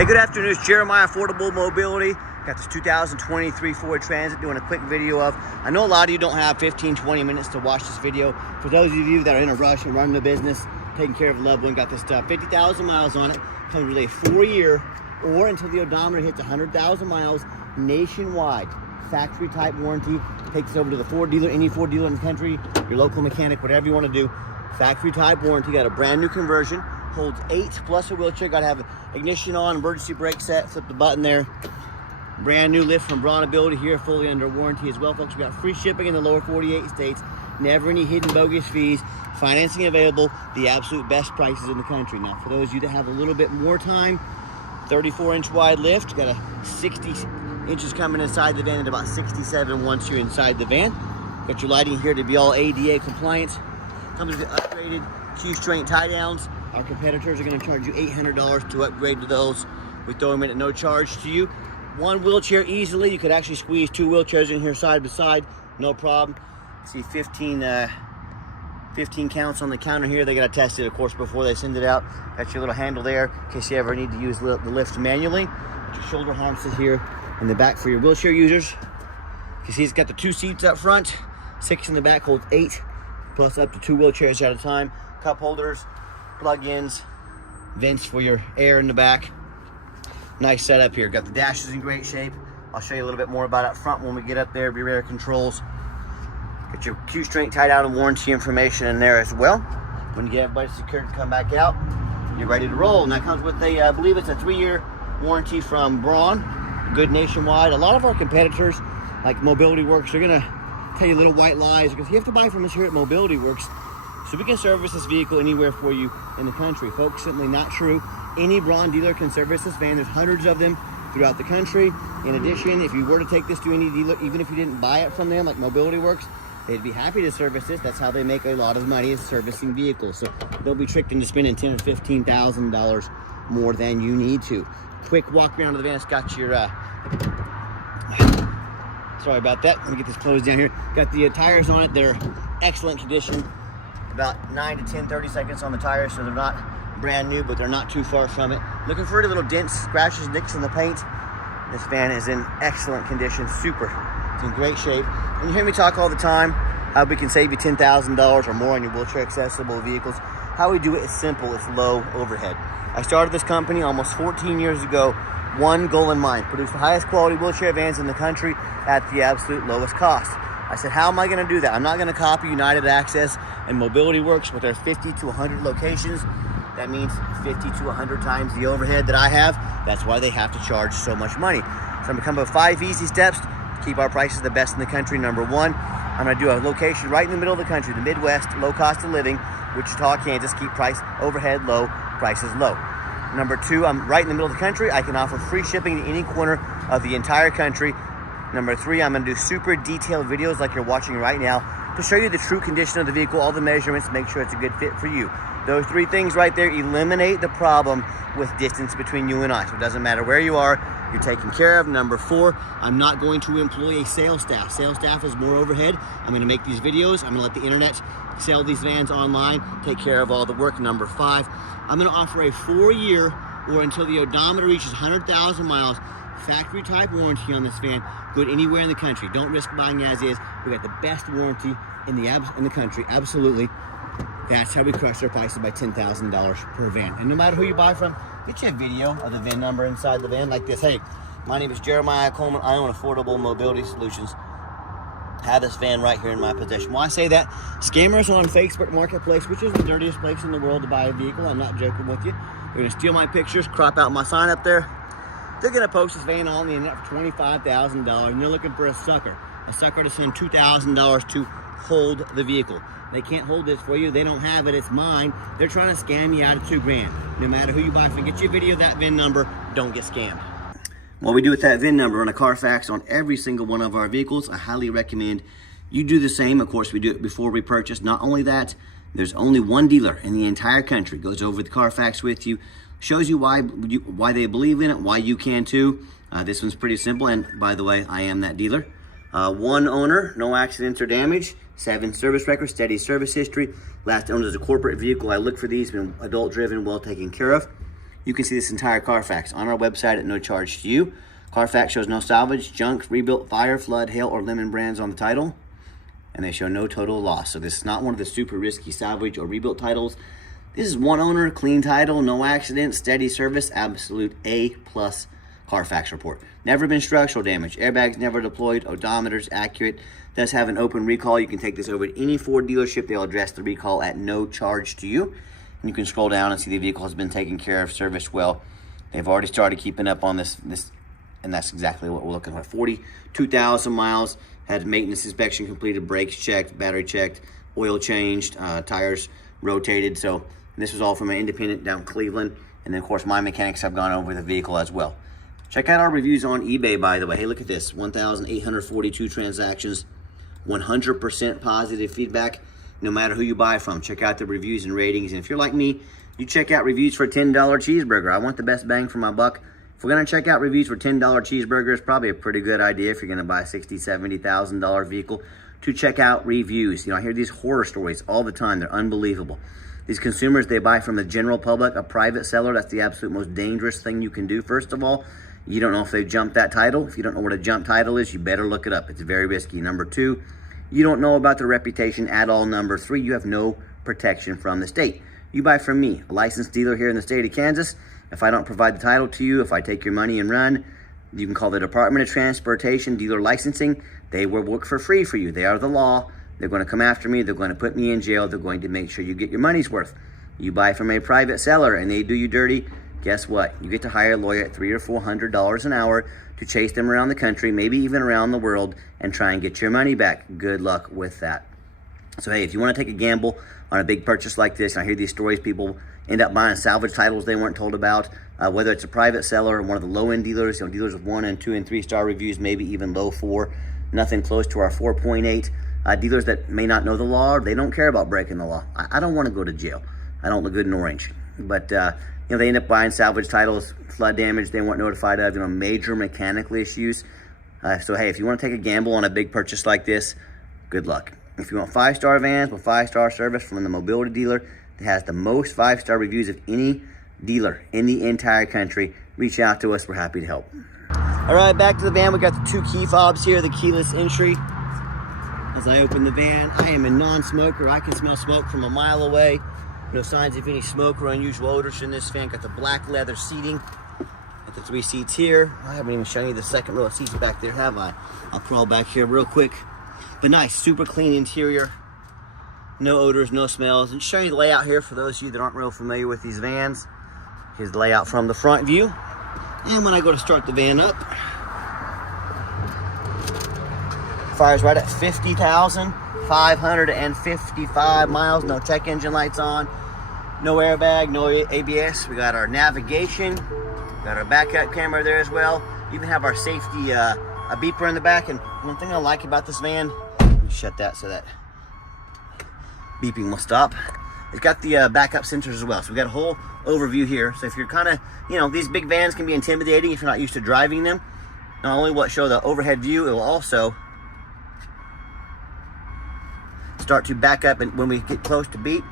Hey, good afternoon. It's Jeremiah Affordable Mobility. Got this 2023 Ford Transit doing a quick video of. I know a lot of you don't have 15-20 minutes to watch this video. For those of you that are in a rush and running the business, taking care of a loved one, got this 50,000 miles on it. Comes with a 4-year or until the odometer hits 100,000 miles nationwide. Factory type warranty. Takes over to the Ford dealer, any Ford dealer in the country, your local mechanic, whatever you want to do. Factory type warranty. Got a brand new conversion. Holds 8 plus a wheelchair. Got to have ignition on, emergency brake set. Flip the button there. Brand new lift from Braun Ability here, fully under warranty as well, folks. We got free shipping in the lower 48 states. Never any hidden bogus fees. Financing available. The absolute best prices in the country. Now, for those of you that have a little bit more time, 34-inch wide lift. Got a 60 inches coming inside the van and about 67 once you're inside the van. Got your lighting here to be all ADA compliant. Comes with upgraded Q-strength tie downs. Our competitors are going to charge you $800 to upgrade to those. We throw them in at no charge to you. One wheelchair easily. You could actually squeeze 2 wheelchairs in here side by side, no problem. See 15 counts on the counter here. They got to test it, of course, before they send it out. Got your little handle there in case you ever need to use the lift manually. Got your shoulder harnesses here in the back for your wheelchair users. You see it's got the 2 seats up front, 6 in the back, holds 8, plus up to 2 wheelchairs at a time. Cup holders, plug-ins, vents for your air in the back. Nice setup here. Got the dashes in great shape. I'll show you a little bit more about up front when we get up there. Rear air controls. Got your Q-strength tie down and warranty information in there as well. When you get everybody secured to come back out, you're ready to roll. And that comes with a, I believe it's a 3-year warranty from Braun. Good nationwide. A lot of our competitors, like Mobility Works, are gonna tell you little white lies because you have to buy from us here at Mobility Works so we can service this vehicle anywhere for you in the country. Folks, simply not true. Any Braun dealer can service this van. There's hundreds of them throughout the country. In addition, if you were to take this to any dealer, even if you didn't buy it from them, like Mobility Works, they'd be happy to service this. That's how they make a lot of money, is servicing vehicles. So don't be tricked into spending $10,000 or $15,000 more than you need to. Quick walk around to the van. It's got your, sorry about that. Let me get this closed down here. Got the tires on it. They're excellent condition. About 9 to 10, 30 seconds on the tires, so they're not brand new, but they're not too far from it. Looking for any little dents, scratches, nicks in the paint. This van is in excellent condition, super. It's in great shape. And you hear me talk all the time how we can save you $10,000 or more on your wheelchair accessible vehicles. How we do it is simple, it's low overhead. I started this company almost 14 years ago, one goal in mind: produce the highest quality wheelchair vans in the country at the absolute lowest cost. I said, how am I going to do that? I'm not going to copy United Access and Mobility Works with their 50 to 100 locations. That means 50 to 100 times the overhead that I have. That's why they have to charge so much money. So I'm going to come up with 5 easy steps to keep our prices the best in the country. Number 1, I'm going to do a location right in the middle of the country, the Midwest, low cost of living, Wichita, Kansas. Keep price overhead low, prices low. Number 2, I'm right in the middle of the country. I can offer free shipping to any corner of the entire country. Number 3, I'm going to do super detailed videos like you're watching right now to show you the true condition of the vehicle, all the measurements, make sure it's a good fit for you. Those 3 things right there eliminate the problem with distance between you and I. So it doesn't matter where you are, you're taken care of. Number 4, I'm not going to employ a sales staff. Sales staff is more overhead. I'm going to make these videos. I'm going to let the internet sell these vans online, take care of all the work. Number 5, I'm going to offer a 4-year or until the odometer reaches 100,000 miles factory type warranty on this van, good anywhere in the country. Don't risk buying as is. We got the best warranty in the country, absolutely. That's how we crush our prices by $10,000 per van. And no matter who you buy from, get you a video of the VIN number inside the van like this. Hey, my name is Jeremiah Coleman. I own Affordable Mobility Solutions. Have this van right here in my possession. Why I say that? Scammers on Facebook Marketplace, which is the dirtiest place in the world to buy a vehicle. I'm not joking with you. They're going to steal my pictures, crop out my sign up there. They're going to post this van on the internet for $25,000, and they're looking for a sucker to spend $2,000 to hold the vehicle. They can't hold this for you. They don't have it. It's mine. They're trying to scam you out of $2,000. No matter who you buy from, get you a video of that VIN number. Don't get scammed. What we do with that VIN number on a Carfax on every single one of our vehicles, I highly recommend you do the same. Of course, we do it before we purchase. Not only that, there's only one dealer in the entire country goes over the Carfax with you, shows you why they believe in it, why you can too. This one's pretty simple, and by the way, I am that dealer. 1 owner, no accidents or damage, 7 service records, steady service history. Last owned as a corporate vehicle. I look for these, been adult driven, well taken care of. You can see this entire Carfax on our website at no charge to you. Carfax shows no salvage, junk, rebuilt, fire, flood, hail, or lemon brands on the title, and they show no total loss. So this is not one of the super risky salvage or rebuilt titles. This is one owner, clean title, no accidents, steady service, absolute A+ Carfax report. Never been structural damage, airbags never deployed, odometer's accurate, does have an open recall. You can take this over to any Ford dealership. They'll address the recall at no charge to you. And you can scroll down and see the vehicle has been taken care of, serviced well. They've already started keeping up on this, and that's exactly what we're looking for. 42,000 miles, had maintenance inspection completed, brakes checked, battery checked, oil changed, tires rotated. So this was all from an independent down Cleveland. And then of course my mechanics have gone over the vehicle as well. Check out our reviews on eBay, by the way. Hey, look at this, 1,842 transactions, 100% positive feedback, no matter who you buy from. Check out the reviews and ratings. And if you're like me, you check out reviews for a $10 cheeseburger. I want the best bang for my buck. If we're gonna check out reviews for $10 cheeseburgers, probably a pretty good idea if you're gonna buy a $60,000, $70,000 vehicle, to check out reviews. You know, I hear these horror stories all the time. They're unbelievable. These consumers, they buy from the general public, a private seller. That's the absolute most dangerous thing you can do. First of all, you don't know if they jumped that title. If you don't know what a jump title is, you better look it up. It's very risky. Number two, you don't know about their reputation at all. Number three, you have no protection from the state. You buy from me, a licensed dealer here in the state of Kansas. If I don't provide the title to you, if I take your money and run, you can call the Department of Transportation dealer licensing. They will work for free for you. They are the law. They're going to come after me. They're going to put me in jail. They're going to make sure you get your money's worth. You buy from a private seller and they do you dirty, guess what? You get to hire a lawyer at $300 or $400 an hour to chase them around the country, maybe even around the world, and try and get your money back. Good luck with that. So hey, if you want to take a gamble on a big purchase like this, and I hear these stories, people end up buying salvage titles they weren't told about, whether it's a private seller or one of the low-end dealers, you know, dealers with 1 and 2 and 3 star reviews, maybe even low 4, nothing close to our 4.8. Dealers that may not know the law, or they don't care about breaking the law. I don't want to go to jail. I don't look good in orange. But you know, they end up buying salvage titles, flood damage they weren't notified of, you know, major mechanical issues. So hey, if you want to take a gamble on a big purchase like this, good luck. If you want 5-star vans with 5-star service from the mobility dealer that has the most 5-star reviews of any dealer in the entire country, reach out to us. We're happy to help. All right, back to the van. We got the 2 key fobs here, the keyless entry. As I open the van, I am a non-smoker. I can smell smoke from a mile away. No signs of any smoke or unusual odors in this van. Got the black leather seating. Got the 3 seats here. I haven't even shown you the second row of seats back there, have I? I'll crawl back here real quick. But nice, super clean interior. No odors, no smells. And show you the layout here for those of you that aren't real familiar with these vans. Here's the layout from the front view. And when I go to start the van up, fires right at 50,555 miles. No check engine lights on, no airbag, no ABS. We got our navigation, got our backup camera there as well. Even have our safety a beeper in the back. And one thing I like about this van, let me shut that so that beeping will stop. It's got the backup sensors as well. So we got a whole overview here. So if you're kind of, you know, these big vans can be intimidating if you're not used to driving them. Not only will it show the overhead view, it will also start to back up, and when we get close to beep,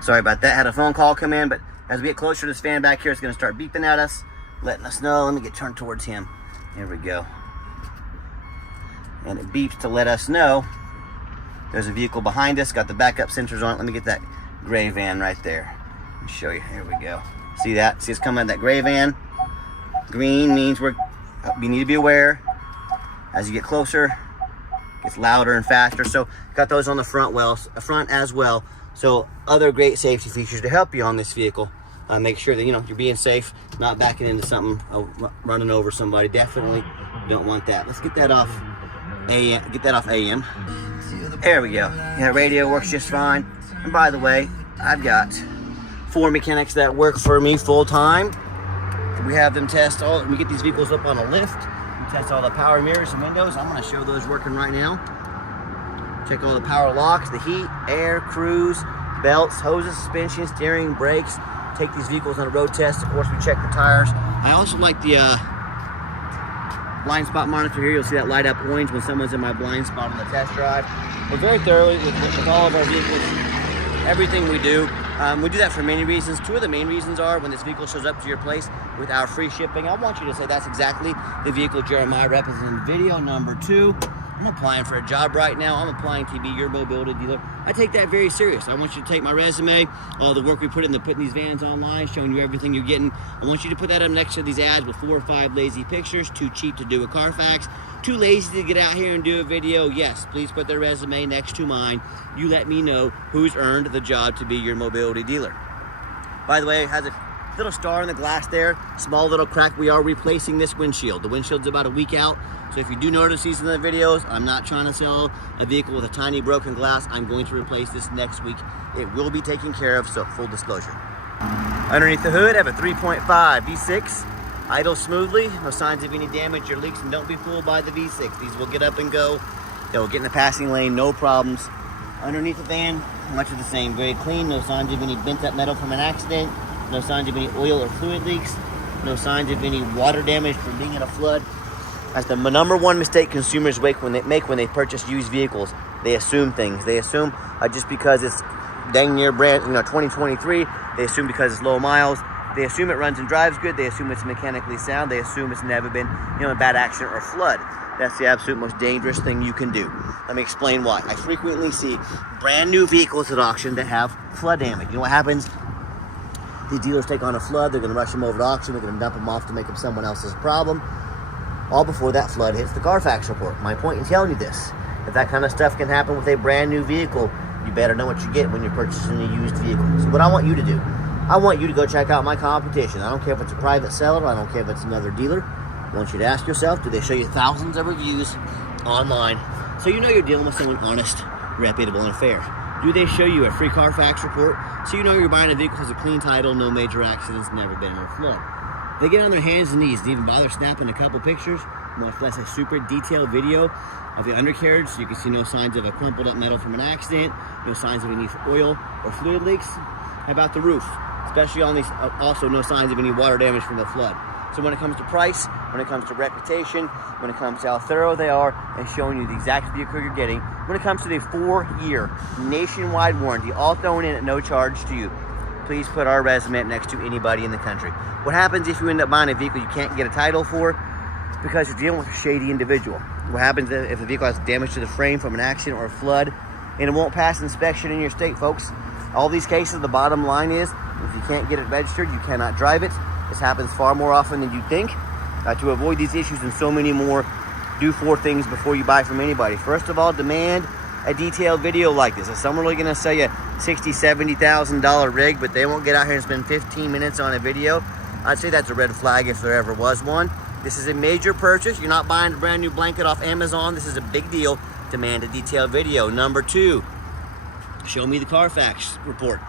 sorry about that, had a phone call come in, but as we get closer to this fan back here, it's going to start beeping at us, letting us know. Let me get turned towards him. Here we go. And it beeps to let us know there's a vehicle behind us. Got the backup sensors on it. Let me get that gray van right there. Let me show you. Here we go. See that? See us coming out of that gray van? Green means we need to be aware. As you get closer, it's louder and faster. So got those on the front as well. So other great safety features to help you on this vehicle. Make sure that, you know, you're being safe, not backing into something, running over somebody. Definitely don't want that. Let's get that off AM. Get that off AM. There we go. Yeah, radio works just fine. And by the way, I've got 4 mechanics that work for me full time. We have them test all. We get these vehicles up on a lift. Test all the power mirrors and windows. I'm going to show those working right now. Check all the power locks, the heat, air, cruise, belts, hoses, suspension, steering, brakes. Take these vehicles on a road test. Of course, we check the tires. I also like the blind spot monitor here. You'll see that light up orange when someone's in my blind spot on the test drive. We're very thorough with all of our vehicles. Everything we do, We do that for many reasons. Two of the main reasons are when this vehicle shows up to your place with our free shipping, I want you to say that's exactly the vehicle Jeremiah represented in the video. Number two, I'm applying for a job right now. I'm applying to be your mobility dealer. I take that very serious. I want you to take my resume, all the work we put into putting these vans online, showing you everything you're getting. I want you to put that up next to these ads with 4 or 5 lazy pictures. Too cheap to do a Carfax. Too lazy to get out here and do a video. Yes, please put their resume next to mine. You let me know who's earned the job to be your mobility dealer. By the way, it has a little star in the glass there, small little crack. We are replacing this windshield. The windshield's about a week out, so if you do notice these in the videos, I'm not trying to sell a vehicle with a tiny broken glass. I'm going to replace this next week. It will be taken care of, so full disclosure. Underneath the hood, I have a 3.5 V6. Idle smoothly, no signs of any damage or leaks, and don't be fooled by the V6. These will get up and go. They will get in the passing lane, no problems. Underneath the van, much of the same, very clean, no signs of any bent up metal from an accident. No signs of any oil or fluid leaks. No signs of any water damage from being in a flood. That's the number one mistake consumers make when they purchase used vehicles. They assume things. They assume just because it's dang near brand, 2023. They assume because it's low miles. They assume it runs and drives good. They assume it's mechanically sound. They assume it's never been, in a bad accident or flood. That's the absolute most dangerous thing you can do. Let me explain why. I frequently see brand new vehicles at auction that have flood damage. You know what happens? The dealers take on a flood, they're going to rush them over to auction, they're going to dump them off to make them someone else's problem, all before that flood hits the Carfax report. My point in telling you this, if that kind of stuff can happen with a brand new vehicle, you better know what you get when you're purchasing a used vehicle. So what I want you to do, I want you to go check out my competition. I don't care if it's a private seller, I don't care if it's another dealer. I want you to ask yourself, do they show you thousands of reviews online so you know you're dealing with someone honest, reputable, and fair? Do they show you a free Carfax report so you know you're buying a vehicle that has a clean title, no major accidents, never been in a flood? They get on their hands and knees to even bother snapping a couple pictures, much less a super detailed video of the undercarriage so you can see no signs of a crumpled up metal from an accident, no signs of any oil or fluid leaks. How about the roof? Especially on these, also no signs of any water damage from the flood. So when it comes to price, when it comes to reputation, when it comes to how thorough they are and showing you the exact vehicle you're getting, when it comes to the 4-year nationwide warranty, all thrown in at no charge to you, please put our resume next to anybody in the country. What happens if you end up buying a vehicle you can't get a title for? It's because you're dealing with a shady individual. What happens if the vehicle has damage to the frame from an accident or a flood and it won't pass inspection in your state, folks? All these cases, the bottom line is, if you can't get it registered, you cannot drive it. This happens far more often than you think. To avoid these issues and so many more, do 4 things before you buy from anybody. First of all, demand a detailed video like this. If someone really going to sell you a $60,000, $70,000 rig, but they won't get out here and spend 15 minutes on a video, I'd say that's a red flag if there ever was one. This is a major purchase. You're not buying a brand new blanket off Amazon. This is a big deal. Demand a detailed video. Number 2, show me the Carfax report.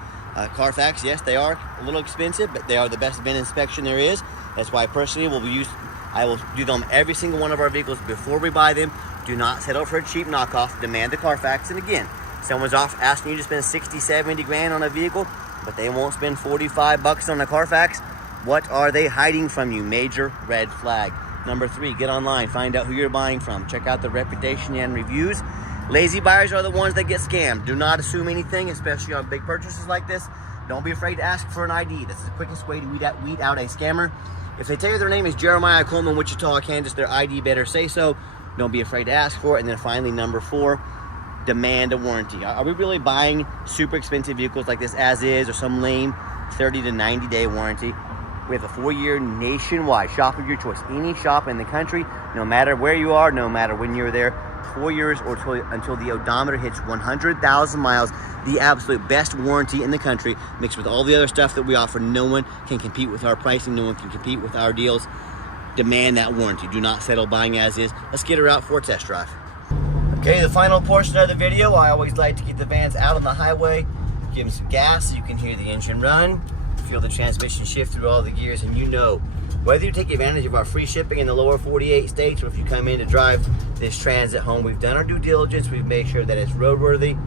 Carfax, yes, they are a little expensive, but they are the best VIN inspection there is. That's why personally I will do them every single one of our vehicles before we buy them. Do not settle for a cheap knockoff. Demand the Carfax. And again, someone's off asking you to spend 60, 70 grand on a vehicle, but they won't spend 45 bucks on a Carfax. What are they hiding from you? Major red flag. Number 3, get online, find out who you're buying from. Check out the reputation and reviews. Lazy buyers are the ones that get scammed. Do not assume anything, especially on big purchases like this. Don't be afraid to ask for an ID. That's the quickest way to weed out a scammer. If they tell you their name is Jeremiah Coleman, Wichita, Kansas, their ID better say so. Don't be afraid to ask for it. And then finally, number 4, demand a warranty. Are we really buying super expensive vehicles like this as is, or some lame 30 to 90 day warranty? We have a 4-year nationwide shop of your choice. Any shop in the country, no matter where you are, no matter when you're there, 4 years or until the odometer hits 100,000 miles. The absolute best warranty in the country, mixed with all the other stuff that we offer. No one can compete with our pricing. No one can compete with our deals. Demand that warranty. Do not settle buying as is. Let's get her out for a test drive. Okay, the final portion of the video. I always like to get the vans out on the highway, give them some gas so you can hear the engine run, feel the transmission shift through all the gears, and you know, whether you take advantage of our free shipping in the lower 48 states or if you come in to drive this Transit home, we've done our due diligence. We've made sure that it's roadworthy.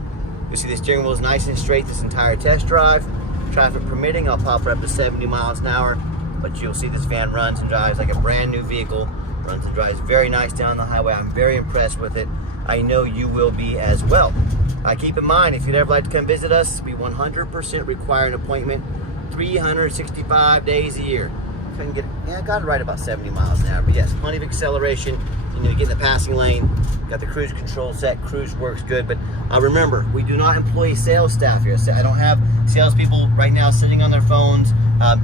You see the steering wheel is nice and straight this entire test drive. Traffic permitting, I'll pop it up to 70 miles an hour. but you'll see this van runs and drives like a brand new vehicle. Runs and drives very nice down the highway. I'm very impressed with it. I know you will be as well. Keep in mind, if you'd ever like to come visit us, we 100% require an appointment 365 days a year. Couldn't get, yeah, I got it right about 70 miles an hour, but yes, plenty of acceleration. You need to get in the passing lane. Got the cruise control set. Cruise works good, but remember, we do not employ sales staff here. So I don't have salespeople right now sitting on their phones,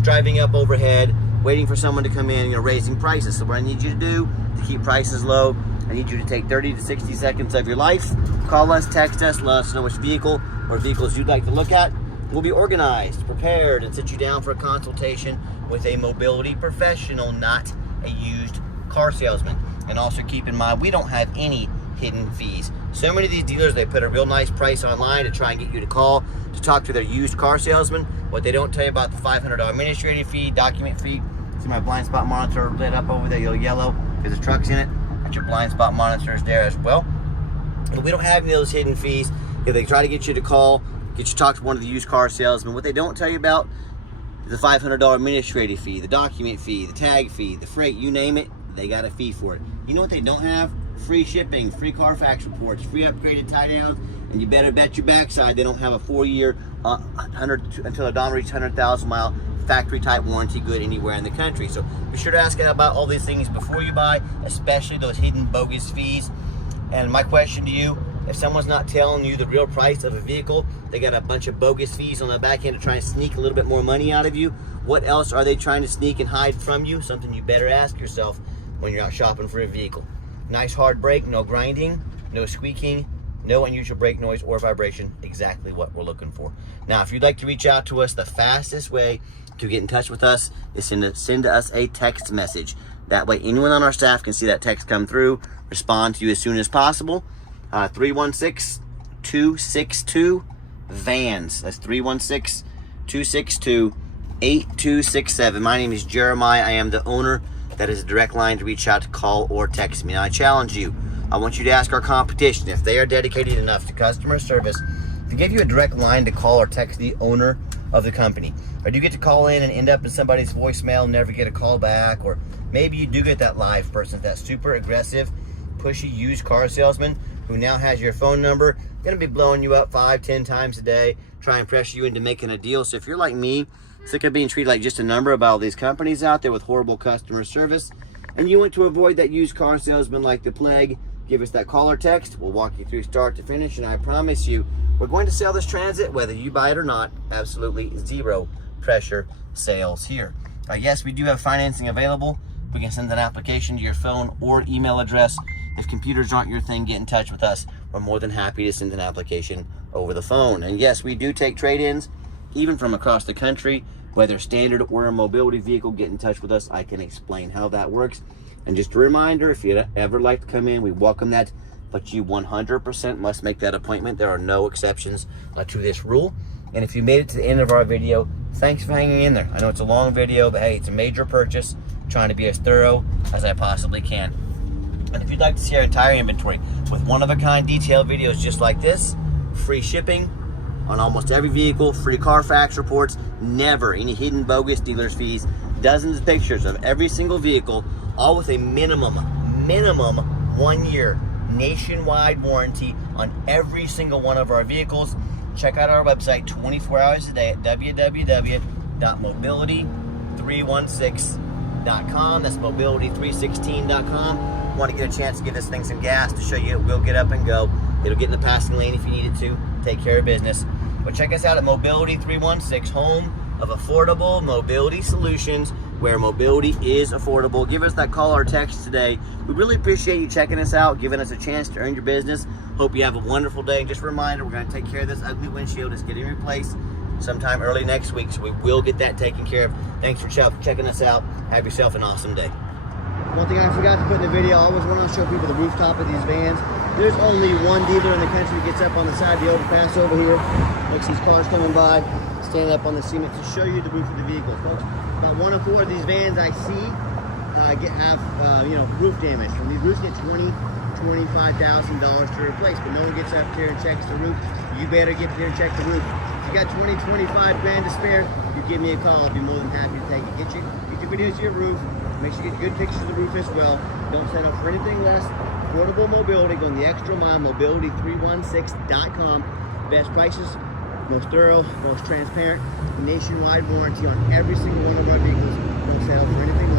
driving up overhead, waiting for someone to come in, raising prices. So what I need you to do to keep prices low, I need you to take 30 to 60 seconds of your life, call us, text us, let us know which vehicle or vehicles you'd like to look at. We'll be organized, prepared, and sit you down for a consultation with a mobility professional, not a used car salesman. And also keep in mind, we don't have any hidden fees. So many of these dealers, they put a real nice price online to try and get you to call to talk to their used car salesman. What they don't tell you about the $500 administrative fee, document fee. See my blind spot monitor lit up over there, yellow, because the truck's in it. Got your blind spot monitors there as well. But we don't have any of those hidden fees. If they try to get you to call, get you to talk to one of the used car salesmen, what they don't tell you about is the $500 administrative fee, the document fee, the tag fee, the freight, you name it, they got a fee for it. You know what they don't have? Free shipping, free Carfax reports, free upgraded tie downs, and you better bet your backside they don't have a 4-year, until the odometer reaches 100,000 mile factory type warranty good anywhere in the country. So be sure to ask about all these things before you buy, especially those hidden bogus fees. And my question to you, if someone's not telling you the real price of a vehicle, they got a bunch of bogus fees on the back end to try and sneak a little bit more money out of you, what else are they trying to sneak and hide from you? Something you better ask yourself when you're out shopping for a vehicle. Nice hard brake, no grinding, no squeaking, no unusual brake noise or vibration, exactly what we're looking for. Now, if you'd like to reach out to us, the fastest way to get in touch with us is send us a text message. That way anyone on our staff can see that text come through, respond to you as soon as possible. 316-262-VANS. That's 316-262-8267. My name is Jeremiah. I am the owner. That is a direct line to reach out, to call, or text me. Now, I challenge you. I want you to ask our competition if they are dedicated enough to customer service to give you a direct line to call or text the owner of the company. Or do you get to call in and end up in somebody's voicemail and never get a call back? Or maybe you do get that live person, that super aggressive, pushy used car salesman who now has your phone number, gonna be blowing you up 5-10 times a day, try and pressure you into making a deal. So if you're like me, sick of being treated like just a number by all these companies out there with horrible customer service, and you want to avoid that used car salesman like the plague, give us that call or text. We'll walk you through start to finish, and I promise you, we're going to sell this Transit whether you buy it or not. Absolutely zero pressure sales here. Yes, we do have financing available. We can send an application to your phone or email address. If computers aren't your thing, get in touch with us. We're more than happy to send an application over the phone. And yes, we do take trade-ins, even from across the country. Whether standard or a mobility vehicle, get in touch with us. I can explain how that works. And just a reminder, if you'd ever like to come in, we welcome that, but you 100% must make that appointment. There are no exceptions to this rule. And if you made it to the end of our video, thanks for hanging in there. I know it's a long video, but hey, it's a major purchase. I'm trying to be as thorough as I possibly can. And if you'd like to see our entire inventory with one-of-a-kind detailed videos just like this, free shipping on almost every vehicle, free Carfax reports, never any hidden bogus dealer's fees, dozens of pictures of every single vehicle, all with a minimum 1-year nationwide warranty on every single one of our vehicles. Check out our website 24 hours a day at www.mobility316.com. That's mobility316.com. Want to get a chance to give this thing some gas to show you it will get up and go. It'll get in the passing lane if you need it to. Take care of business. But check us out at Mobility 316, home of affordable mobility solutions, where mobility is affordable. Give us that call or text today. We really appreciate you checking us out, giving us a chance to earn your business. Hope you have a wonderful day. And just a reminder, we're going to take care of this ugly windshield. It's getting replaced sometime early next week, so we will get that taken care of. Thanks for checking us out. Have yourself an awesome day. One thing I forgot to put in the video, I always want to show people the rooftop of these vans. There's only one dealer in the country that gets up on the side of the overpass over here, makes these cars coming by, stand up on the cement to show you the roof of the vehicle, folks. About 1 or 4 of these vans I see have roof damage. And these roofs get $20,000 to $25,000 to replace, but no one gets up here and checks the roof. You better get here and check the roof. If you got 20, 25 grand to spare, you give me a call. I'll be more than happy to take it. Get your if it is your roof, make sure you get good pictures of the roof as well. Don't settle for anything less. Affordable mobility, going the extra mile, mobility316.com. Best prices, most thorough, most transparent, nationwide warranty on every single one of our vehicles. Don't settle for anything